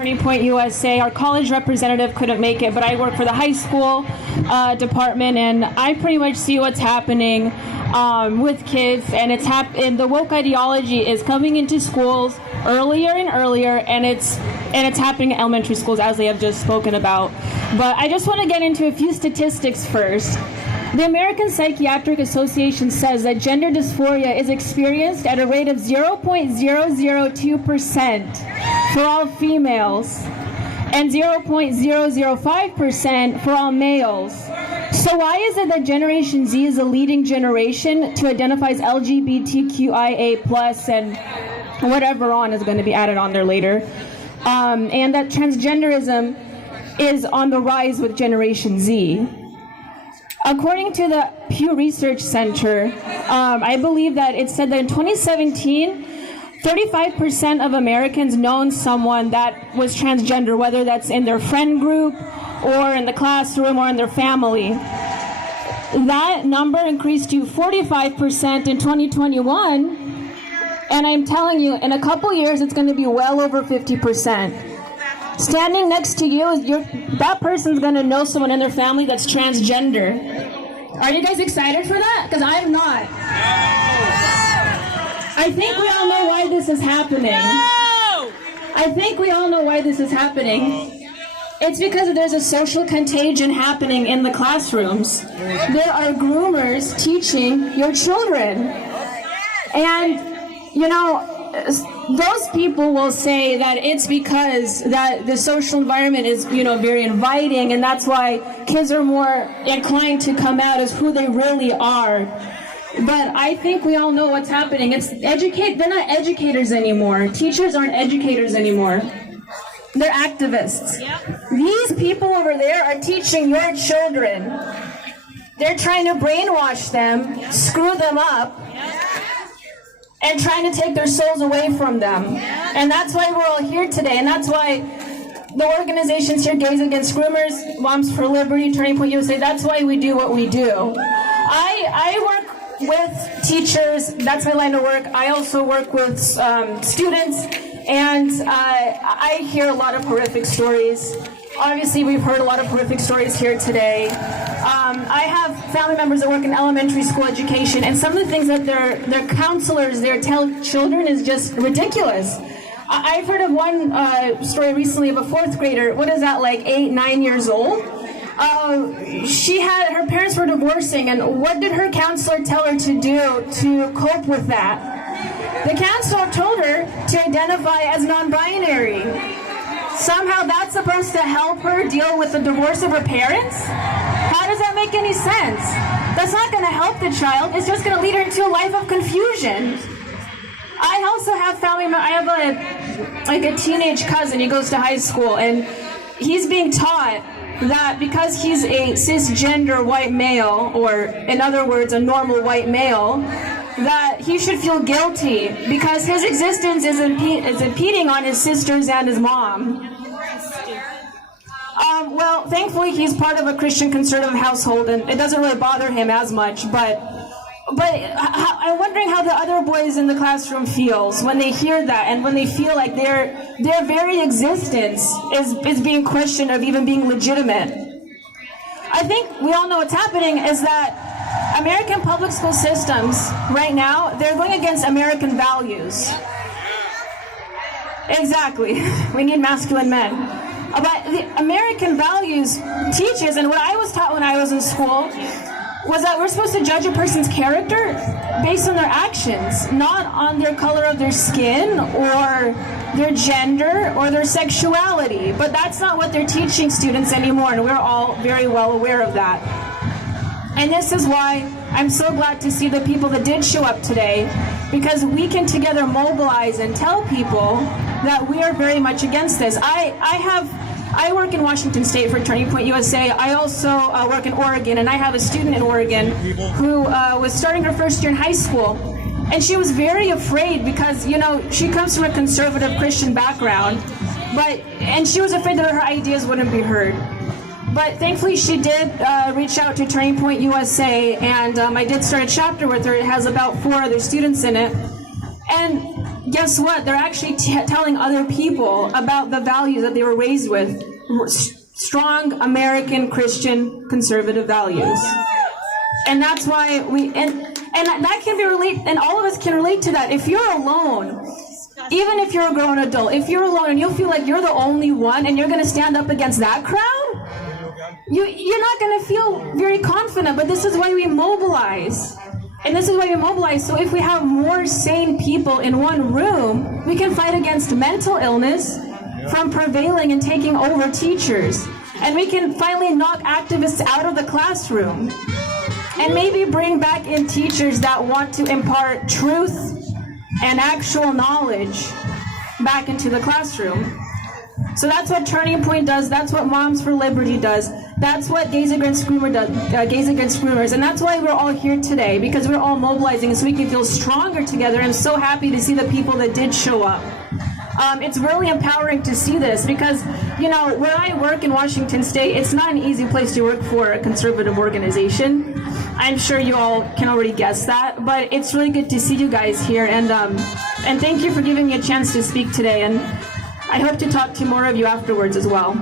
Turning Point USA. Our college representative couldn't make it, but I work for the high school department, and I pretty much see what's happening with kids, and and the woke ideology is coming into schools earlier and earlier, and it's happening in elementary schools, as they have just spoken about. But I just want to get into a few statistics first. The American Psychiatric Association says that gender dysphoria is experienced at a rate of 0.002% for all females and 0.005% for all males. So why is it that Generation Z is the leading generation to identify as LGBTQIA+, and whatever on is going to be added on there later, and that transgenderism is on the rise with Generation Z? According to the Pew Research Center, I believe that it said that in 2017, 35% of Americans known someone that was transgender, whether that's in their friend group or in the classroom or in their family. That number increased to 45% in 2021, and I'm telling you, in a couple years, it's going to be well over 50%. Standing next to you, that person's going to know someone in their family that's transgender. Are you guys excited for that? Because I'm not. I think we all know why this is happening. I think we all know why this is happening. It's because there's a social contagion happening in the classrooms. There are groomers teaching your children. And, you know, those people will say that it's because that the social environment is, very inviting, and that's why kids are more inclined to come out as who they really are. But I think we all know what's happening. They're not educators anymore. Teachers aren't educators anymore. They're activists. Yep. These people over there are teaching your children. They're trying to brainwash them, screw them up, and trying to take their souls away from them. And that's why we're all here today, and that's why the organizations here, Gays Against Groomers, Moms for Liberty, Turning Point USA, that's why we do what we do. I work with teachers, that's my line of work. I also work with students, and I hear a lot of horrific stories. Obviously, we've heard a lot of horrific stories here today. I have family members that work in elementary school education, and some of the things that their counselors there tell children is just ridiculous. I've heard of one story recently of a fourth grader. What is that, like 8, 9 years old? Her parents were divorcing, and what did her counselor tell her to do to cope with that? The counselor told her to identify as non-binary. Somehow that's supposed to help her deal with the divorce of her parents? How does that make any sense? That's not going to help the child. It's just going to lead her into a life of confusion. I also have I have a teenage cousin. He goes to high school, and he's being taught that because he's a cisgender white male, or in other words, a normal white male, that he should feel guilty because his existence is impeding on his sisters and his mom. Well, thankfully he's part of a Christian conservative household, and it doesn't really bother him as much, but I'm wondering how the other boys in the classroom feels when they hear that, and when they feel like their very existence is being questioned of even being legitimate. I think we all know what's happening is that American public school systems right now, they're going against American values. Exactly. We need masculine men. But the American values teaches, and what I was taught when I was in school, was that we're supposed to judge a person's character based on their actions, not on their color of their skin or their gender or their sexuality. But that's not what they're teaching students anymore, and we're all very well aware of that. And this is why I'm so glad to see the people that did show up today, because we can together mobilize and tell people that we are very much against this. I work in Washington State for Turning Point USA. I also work in Oregon, and I have a student in Oregon who was starting her first year in high school. And she was very afraid because, she comes from a conservative Christian background, and she was afraid that her ideas wouldn't be heard. But thankfully she did reach out to Turning Point USA, and I did start a chapter with her. It has about 4 other students in it. And guess what? They're actually telling other people about the values that they were raised with. Strong American Christian conservative values. And that's why and that can be and all of us can relate to that. If you're alone, even if you're a grown adult, if you're alone and you feel like you're the only one and you're going to stand up against that crowd, you're not going to feel very confident. But this is why we mobilize. And this is why we mobilize. So if we have more sane people in one room, we can fight against mental illness from prevailing and taking over teachers. And we can finally knock activists out of the classroom. And maybe bring back in teachers that want to impart truth and actual knowledge back into the classroom. So that's what Turning Point does. That's what Moms for Liberty does. That's what Gays Against Screamers does. Gays Against Screamers. And that's why we're all here today, because we're all mobilizing so we can feel stronger together. I'm so happy to see the people that did show up. It's really empowering to see this because, where I work in Washington State, it's not an easy place to work for a conservative organization. I'm sure you all can already guess that, but it's really good to see you guys here, and thank you for giving me a chance to speak today, and I hope to talk to more of you afterwards as well.